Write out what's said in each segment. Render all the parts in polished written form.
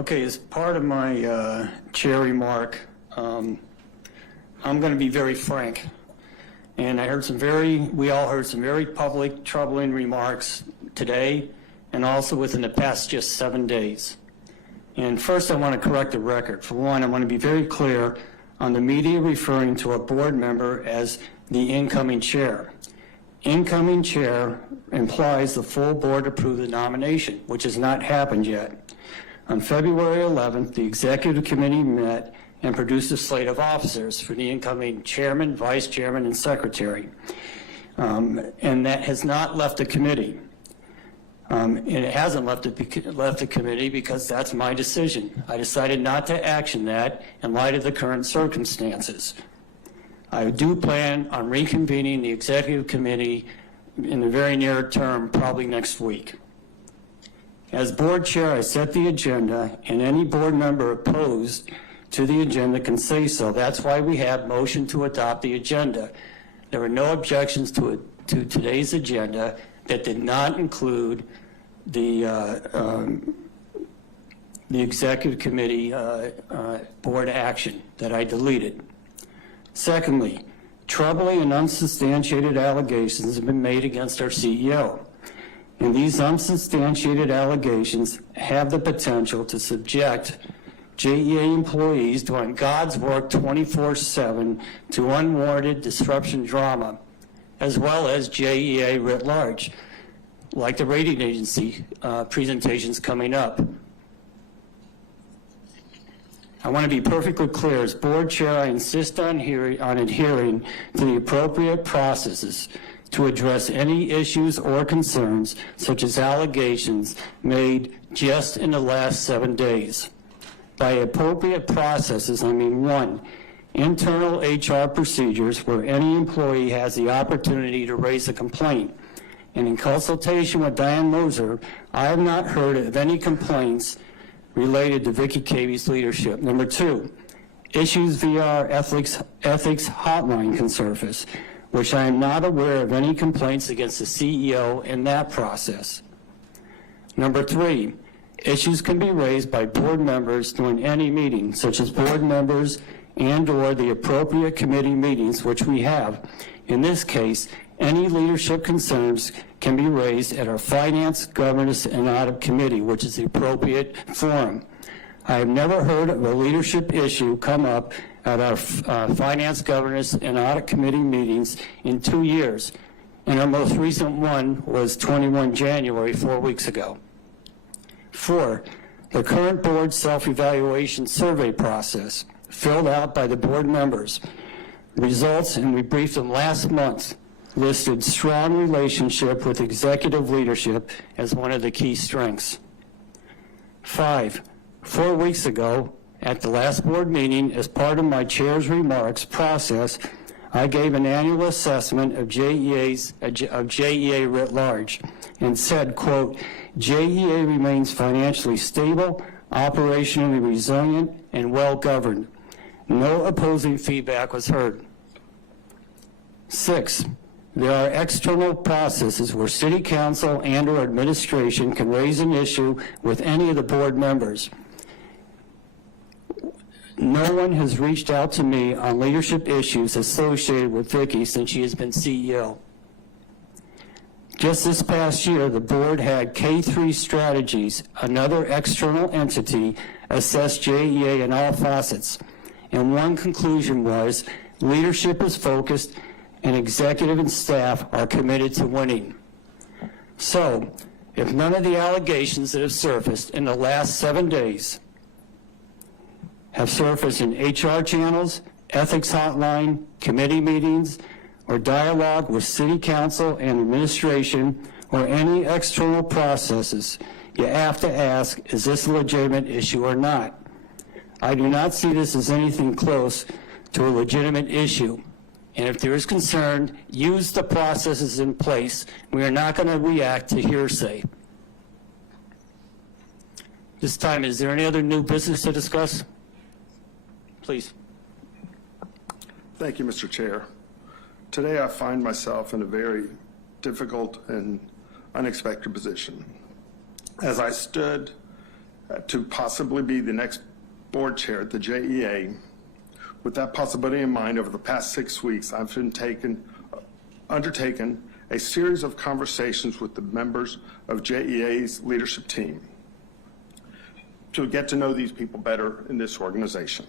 Okay, as part of my chair remark, I'm going to be very frank. And we all heard some very public, troubling remarks today and also within the past just 7 days. And first I want to correct the record. For one, I want to be very clear on the media referring to a board member as the incoming chair. Incoming chair implies the full board approved the nomination, which has not happened yet. On February 11th, the executive committee met and produced a slate of officers for the incoming chairman, vice chairman, and secretary. And that has not left the committee. And it hasn't left the committee because that's my decision. I decided not to action that in light of the current circumstances. I do plan on reconvening the executive committee in the very near term, probably next week. As board chair, I set the agenda, and any board member opposed to the agenda can say so. That's why we have motion to adopt the agenda. There were no objections to today's agenda that did not include the executive committee board action that I deleted. Secondly, troubling and unsubstantiated allegations have been made against our CEO. And these unsubstantiated allegations have the potential to subject JEA employees doing God's work 24/7 to unwarranted disruption drama, as well as JEA writ large, like the rating agency presentations coming up. I want to be perfectly clear. As board chair, I insist on adhering to the appropriate processes to address any issues or concerns, such as allegations made just in the last 7 days. By appropriate processes, I mean, 1, internal HR procedures where any employee has the opportunity to raise a complaint. And in consultation with Diane Moser, I have not heard of any complaints related to Vickie Cavey's leadership. Number 2, issues via our ethics hotline can surface, which I am not aware of any complaints against the CEO in that process. Number 3, issues can be raised by board members during any meeting, such as board members and/or the appropriate committee meetings, which we have. In this case, any leadership concerns can be raised at our Finance, Governance, and Audit Committee, which is the appropriate forum. I have never heard of a leadership issue come up at our Finance, Governance, and Audit Committee meetings in 2 years, and our most recent one was 21 January, 4 weeks ago. 4, the current board self-evaluation survey process, filled out by the board members, results, and we briefed them last month, listed strong relationship with executive leadership as one of the key strengths. 5, 4 weeks ago, at the last board meeting, as part of my chair's remarks process, I gave an annual assessment of JEA writ large and said, quote, JEA remains financially stable, operationally resilient, and well-governed. No opposing feedback was heard. 6, there are external processes where City Council and/or administration can raise an issue with any of the board members. No one has reached out to me on leadership issues associated with Vickie since she has been CEO. Just this past year, the board had K3 Strategies, another external entity, assess JEA in all facets. And one conclusion was leadership is focused and executive and staff are committed to winning. So, if none of the allegations that have surfaced in the last 7 days have surfaced in HR channels, ethics hotline, committee meetings, or dialogue with City Council and administration, or any external processes, you have to ask, is this a legitimate issue or not? I do not see this as anything close to a legitimate issue. And if there is concern, use the processes in place. We are not going to react to hearsay. This time, is there any other new business to discuss? Please. Thank you, Mr. Chair. Today I find myself in a very difficult and unexpected position. As I stood to possibly be the next board chair at the JEA. With that possibility in mind, over the past 6 weeks, I've undertaken a series of conversations with the members of JEA's leadership team to get to know these people better in this organization.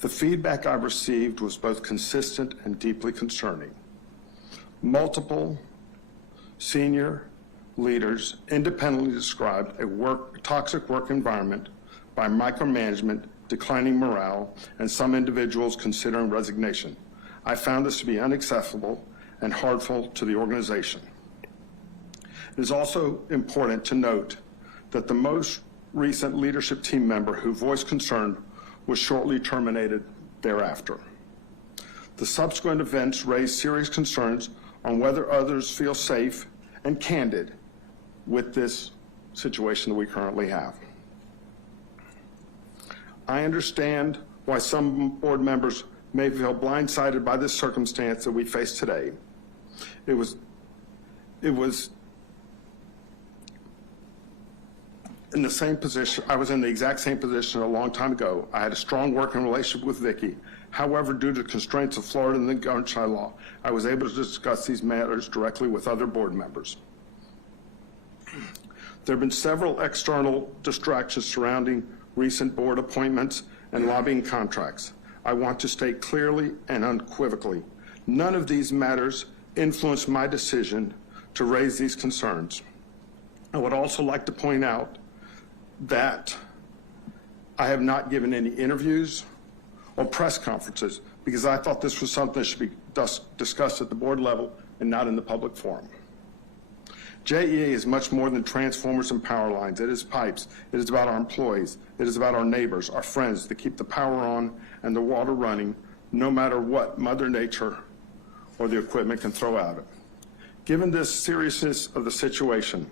The feedback I've received was both consistent and deeply concerning. Multiple senior leaders independently described a toxic work environment by micromanagement, declining morale, and some individuals considering resignation. I found this to be unacceptable and harmful to the organization. It is also important to note that the most recent leadership team member who voiced concern was shortly terminated thereafter. The subsequent events raised serious concerns on whether others feel safe and candid with this situation that we currently have. I understand why some board members may feel blindsided by this circumstance that we face today. It was in the same position. I was in the exact same position a long time ago. I had a strong working relationship with Vickie. However, due to the constraints of Florida and the gun-shy law, I was able to discuss these matters directly with other board members. There have been several external distractions surrounding recent board appointments and lobbying contracts. I want to state clearly and unequivocally, none of these matters influenced my decision to raise these concerns. I would also like to point out that I have not given any interviews or press conferences because I thought this was something that should be discussed at the board level and not in the public forum. JEA is much more than transformers and power lines. It is pipes. It is about our employees. It is about our neighbors, our friends, to keep the power on and the water running, no matter what Mother Nature or the equipment can throw at it. Given this seriousness of the situation,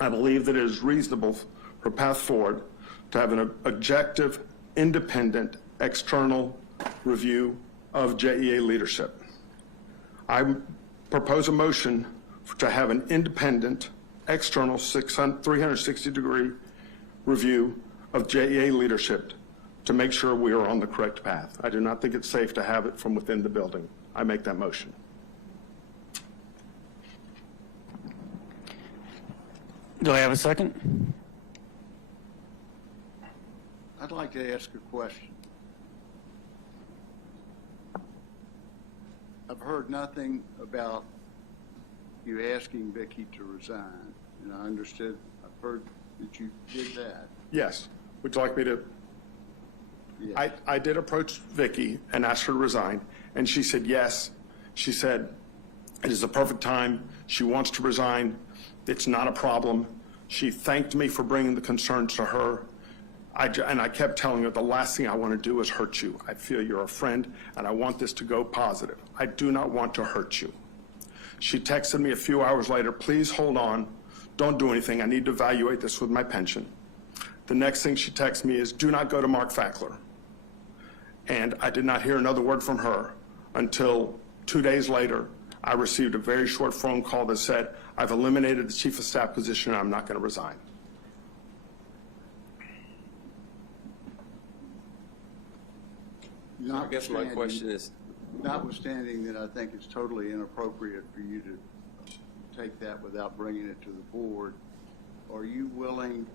I believe that it is reasonable for a path forward to have an objective, independent, external review of JEA leadership. I propose a motion to have an independent, external 360-degree review of JEA leadership to make sure we are on the correct path. I do not think it's safe to have it from within the building. I make that motion. Do I have a second? I'd like to ask a question. I've heard nothing about you asking Vickie to resign, and I understood, I've heard that you did that. Yes. Would you like me to? Yes. I did approach Vickie and asked her to resign, and she said yes. She said it is the perfect time. She wants to resign. It's not a problem. She thanked me for bringing the concerns to her. And I kept telling her the last thing I want to do is hurt you. I feel you're a friend, and I want this to go positive. I do not want to hurt you. She texted me a few hours later, please hold on. Don't do anything. I need to evaluate this with my pension. The next thing she texted me is, do not go to Mark Fackler. And I did not hear another word from her until 2 days later. I received a very short phone call that said, I've eliminated the chief of staff position and I'm not going to resign. I guess my question is, Notwithstanding that I think it's totally inappropriate for you to take that without bringing it to the board, are you willing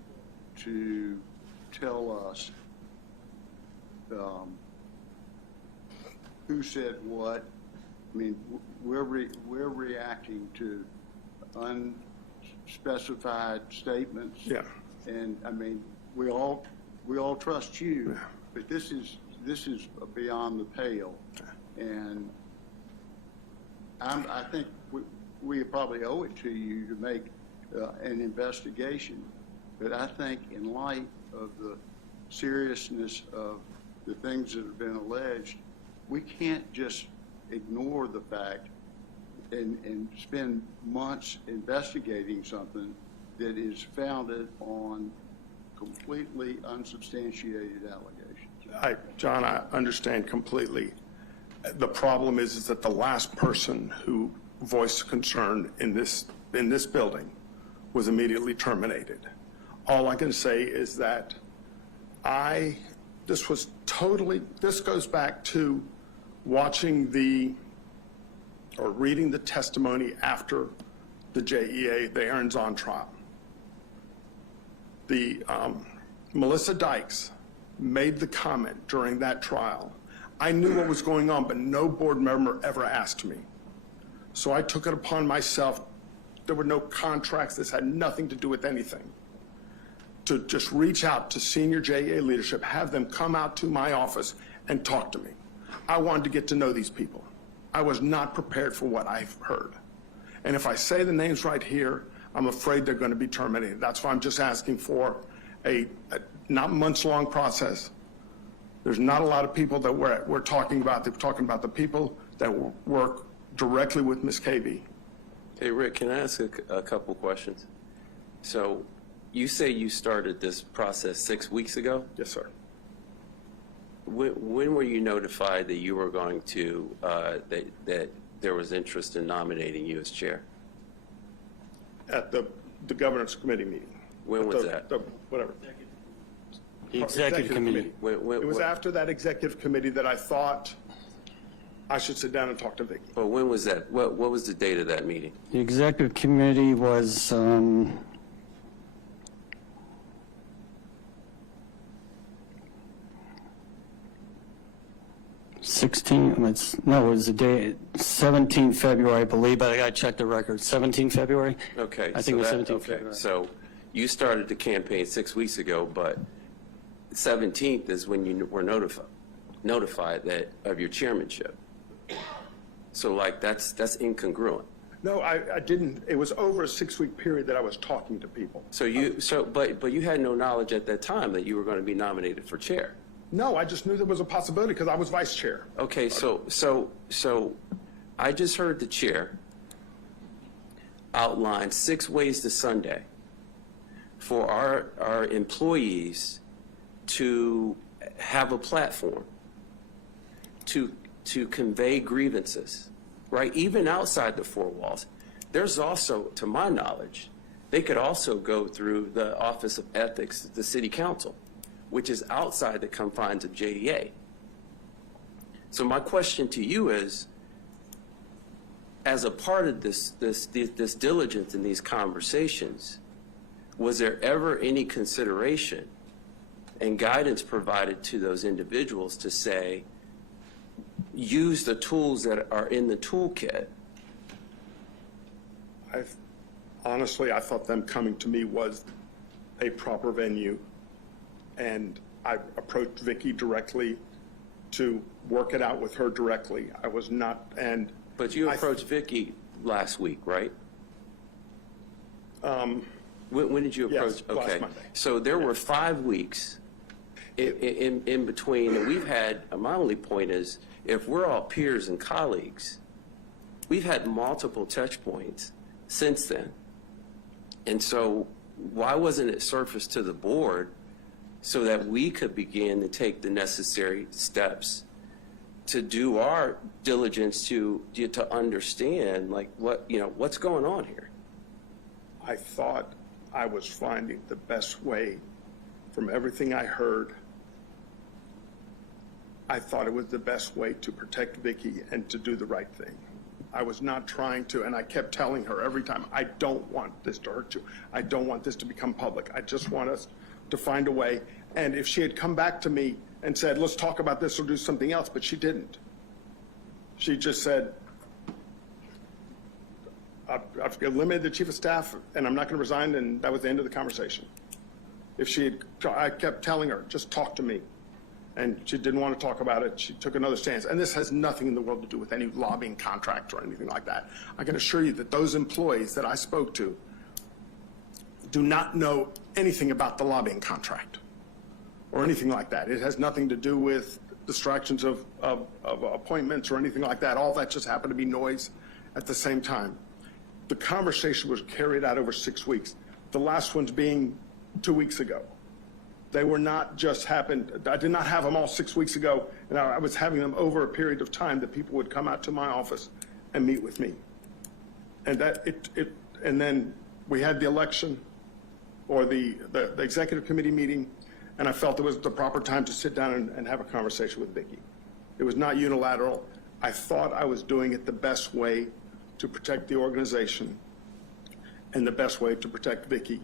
to tell us who said what? I mean, we're reacting to unspecified statements. Yeah. And I mean, we all trust you, yeah. But this is beyond the pale. And I think we probably owe it to you to make an investigation. But I think in light of the seriousness of the things that have been alleged, we can't just ignore the fact and spend months investigating something that is founded on completely unsubstantiated allegations. John, I understand completely. The problem is that the last person who voiced concern in this building was immediately terminated. all I can say is that this goes back to watching or reading the testimony after the JEA, the Aaron's on trial. Melissa Dykes made the comment during that trial. I knew what was going on, but no board member ever asked me. So I took it upon myself. There were no contracts. This had nothing to do with anything. To just reach out to senior JEA leadership, have them come out to my office and talk to me. I wanted to get to know these people. I was not prepared for what I've heard. And if I say the names right here, I'm afraid they're going to be terminated. That's why I'm just asking for a not months-long process. There's not a lot of people that we're talking about. They're talking about the people that work directly with Ms. Cavey. Hey, Rick, can I ask a couple questions? So you say you started this process 6 weeks ago? Yes, sir. When were you notified that you were going to, that there was interest in nominating you as chair? At the governance committee meeting. When was that? Whatever. The executive committee. When, It was after that executive committee that I thought I should sit down and talk to Vickie. But when was that? What was the date of that meeting? The executive committee was 17 February, I believe, but I got to check the record. 17 February? Okay. I think it was 17 okay. February. So you started the campaign 6 weeks ago, but 17th is when you were notified that of your chairmanship. So like that's incongruent. No, I didn't. It was over a 6-week period that I was talking to people. But you had no knowledge at that time that you were going to be nominated for chair. No, I just knew there was a possibility because I was vice chair. Okay, so I just heard the chair outline 6 ways to Sunday for our employees to have a platform to convey grievances, right? Even outside the 4 walls. There's also, to my knowledge, they could also go through the Office of Ethics at the City Council, which is outside the confines of JEA. So my question to you is, as a part of this diligence in these conversations, was there ever any consideration and guidance provided to those individuals to say, use the tools that are in the toolkit? Honestly, I thought them coming to me was a proper venue, and I approached Vickie directly to work it out with her directly. I was not, and... But you approached Vickie last week, right? When did you approach? Yes, okay. last Monday. So there were 5 weeks in between, and we've had, my only point is, if we're all peers and colleagues, we've had multiple touch points since then. And so why wasn't it surfaced to the board so that we could begin to take the necessary steps to do our diligence to understand, like, what's going on here? I thought I was finding the best way from everything I heard. I thought it was the best way to protect Vickie and to do the right thing. I was not trying to, and I kept telling her every time, I don't want this to hurt you. I don't want this to become public. I just want us to find a way. And if she had come back to me and said, let's talk about this or do something else, but she didn't. She just said, I've eliminated the chief of staff and I'm not going to resign, and that was the end of the conversation. I kept telling her, just talk to me. And she didn't want to talk about it. She took another stance. And this has nothing in the world to do with any lobbying contract or anything like that. I can assure you that those employees that I spoke to do not know anything about the lobbying contract or anything like that. It has nothing to do with distractions of appointments or anything like that. All that just happened to be noise at the same time. The conversation was carried out over 6 weeks. The last ones being 2 weeks ago. They were not just happened. I did not have them all 6 weeks ago, and I was having them over a period of time that people would come out to my office and meet with me. And and then we had the election, or the executive committee meeting, and I felt it was the proper time to sit down and have a conversation with Vickie. It was not unilateral. I thought I was doing it the best way to protect the organization and the best way to protect Vickie.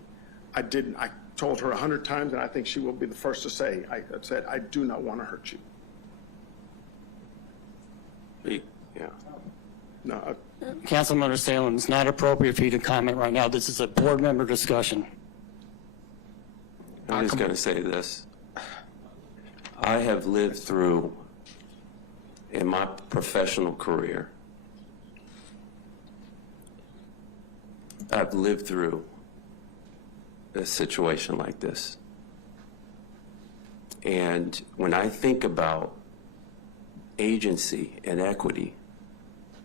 I didn't. I told her 100 times, and I think she will be the first to say, I said, I do not want to hurt you. Yeah. No, Councilmember Salem, it's not appropriate for you to comment right now. This is a board member discussion. I'm just going to say this. I have lived through, in my professional career, I've lived through a situation like this. And when I think about agency and equity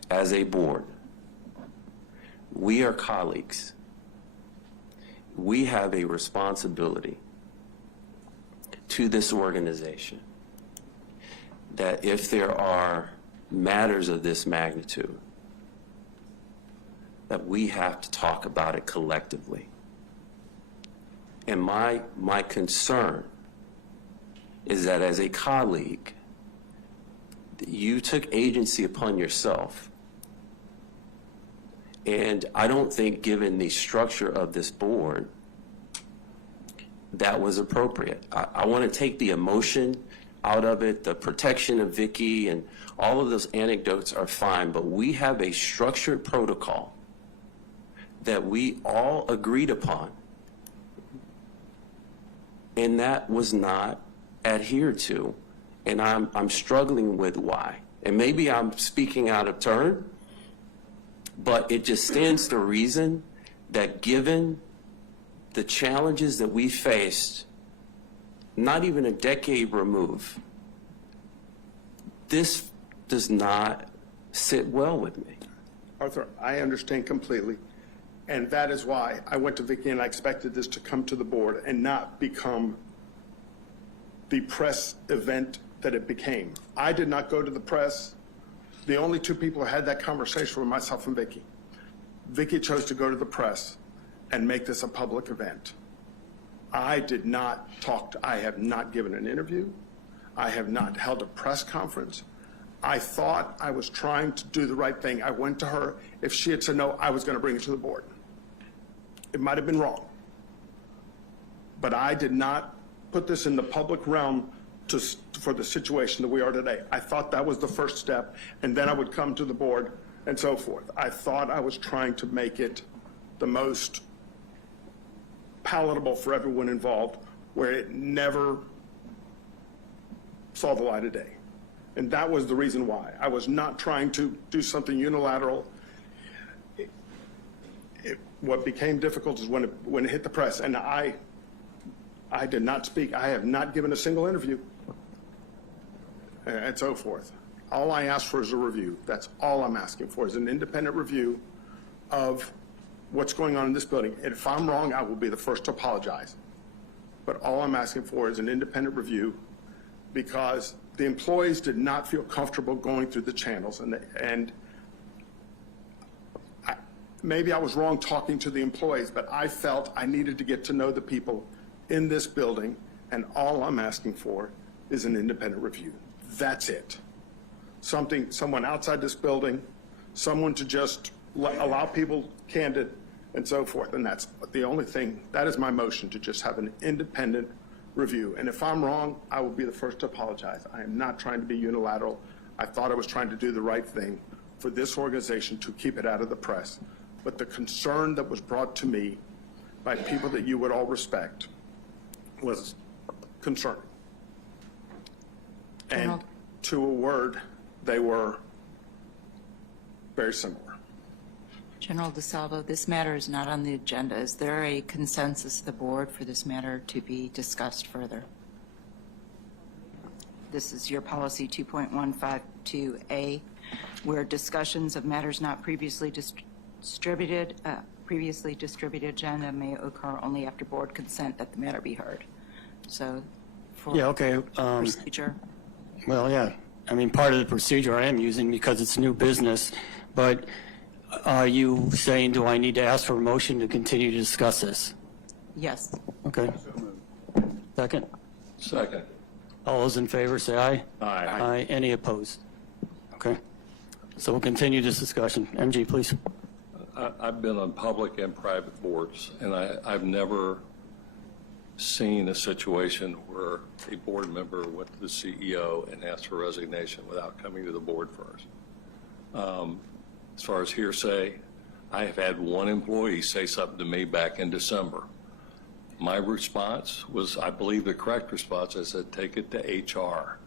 as a board, we are colleagues. We have a responsibility to this organization that if there are matters of this magnitude, that we have to talk about it collectively. And my concern is that as a colleague, you took agency upon yourself. And I don't think, given the structure of this board, that was appropriate. I want to take the emotion out of it, the protection of Vickie, and all of those anecdotes are fine, but we have a structured protocol that we all agreed upon, and that was not adhered to, and I'm struggling with why. And maybe I'm speaking out of turn, but it just stands to reason that given the challenges that we faced, not even a decade removed, this does not sit well with me. Arthur, I understand completely. And that is why I went to Vickie and I expected this to come to the board and not become the press event that it became. I did not go to the press. The only two people who had that conversation were myself and Vickie. Vickie chose to go to the press and make this a public event. I did not I have not given an interview. I have not held a press conference. I thought I was trying to do the right thing. I went to her. If she had said no, I was going to bring it to the board. It might have been wrong. But I did not put this in the public realm for the situation that we are today. I thought that was the first step, and then I would come to the board and so forth. I thought I was trying to make it the most palatable for everyone involved, where it never saw the light of day. And that was the reason why. I was not trying to do something unilateral. What became difficult is when it hit the press, and I did not speak. I have not given a single interview, and so forth. All I asked for is a review. That's all I'm asking for, is an independent review of what's going on in this building. And if I'm wrong, I will be the first to apologize. But all I'm asking for is an independent review, because the employees did not feel comfortable going through the channels. Maybe I was wrong talking to the employees, but I felt I needed to get to know the people in this building, and all I'm asking for is an independent review. That's it. Someone outside this building, someone to just allow people candid and so forth, and that's the only thing. That is my motion, to just have an independent review. And if I'm wrong, I will be the first to apologize. I am not trying to be unilateral. I thought I was trying to do the right thing for this organization, to keep it out of the press. But the concern that was brought to me by people that you would all respect was concerning. And to a word, they were very similar. General DeSalvo, this matter is not on the agenda. Is there a consensus of the board for this matter to be discussed further? This is your policy 2.152A, where discussions of matters not previously distributed agenda may occur only after board consent that the matter be heard. So for Yeah, okay. procedure. Well, yeah. I mean, part of the procedure I am using, because it's new business, but are you saying, do I need to ask for a motion to continue to discuss this? Yes. Okay. Second? Second. All those in favor, say aye. Aye. Aye. Any opposed? Okay. So we'll continue this discussion. MG, please. I've been on public and private boards, and I've never seen a situation where a board member went to the CEO and asked for resignation without coming to the board first. As far as hearsay, I have had one employee say something to me back in December. My response was, I believe the correct response, I said, take it to HR.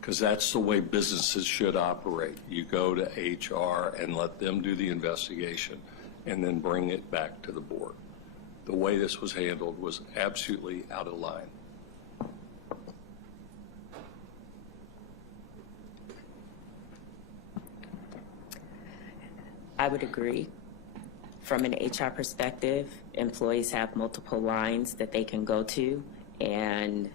Because that's the way businesses should operate. You go to HR and let them do the investigation and then bring it back to the board. The way this was handled was absolutely out of line. I would agree. From an HR perspective, employees have multiple lines that they can go to, and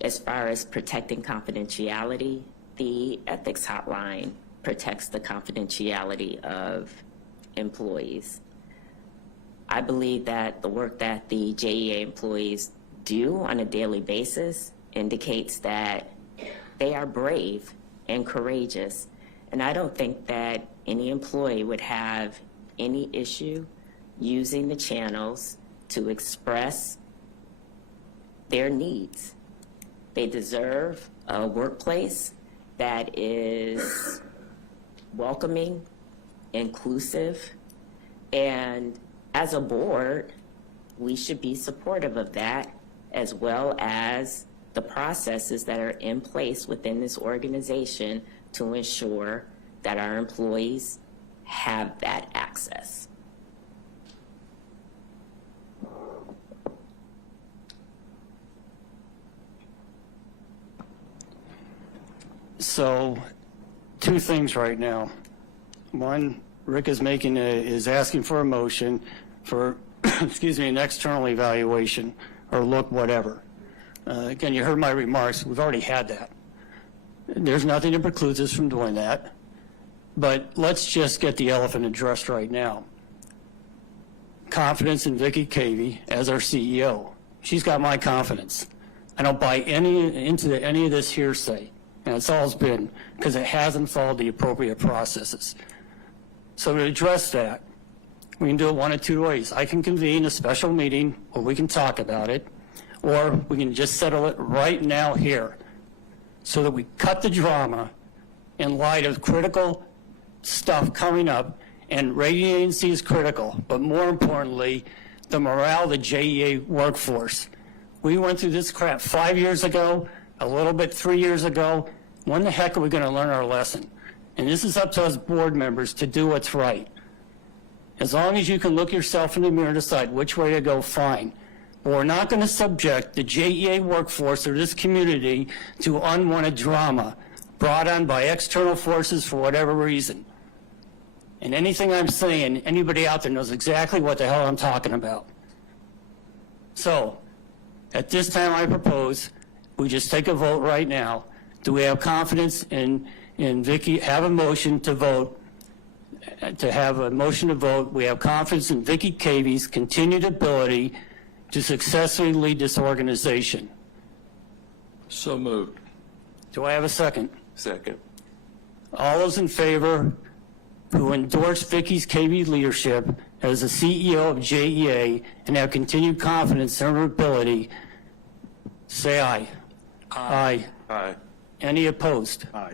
as far as protecting confidentiality, the ethics hotline protects the confidentiality of employees. I believe that the work that the JEA employees do on a daily basis indicates that they are brave and courageous, and I don't think that any employee would have any issue using the channels to express their needs. They deserve a workplace that is welcoming, inclusive, and as a board, we should be supportive of that, as well as the processes that are in place within this organization to ensure that our employees have that access. So, two things right now. One, Rick is asking for a motion for, excuse me, an external evaluation or look whatever. Again, you heard my remarks. We've already had that. There's nothing that precludes us from doing that. But let's just get the elephant addressed right now. Confidence in Vickie Cavey as our CEO. She's got my confidence. I don't buy into any of this hearsay. And it's all it's been, because it hasn't followed the appropriate processes. So to address that, we can do it one of two ways. I can convene a special meeting where we can talk about it, or we can just settle it right now here so that we cut the drama in light of critical stuff coming up, and rating agency is critical, but more importantly, the morale of the JEA workforce. We went through this crap 5 years ago, a little bit 3 years ago. When the heck are we going to learn our lesson? And this is up to us board members to do what's right. As long as you can look yourself in the mirror and decide which way to go, fine. But we're not going to subject the JEA workforce or this community to unwanted drama brought on by external forces for whatever reason. And anything I'm saying, anybody out there knows exactly what the hell I'm talking about. So, at this time I propose we just take a vote right now. Do we have confidence in Vickie? Have a motion to vote. To have a motion to vote. We have confidence in Vickie Cavey's continued ability to successfully lead this organization. So moved. Do I have a second? Second. All those in favor who endorse Vickie Cavey's leadership as the CEO of JEA and have continued confidence in her ability, say aye. Aye. Aye. Any opposed? Aye.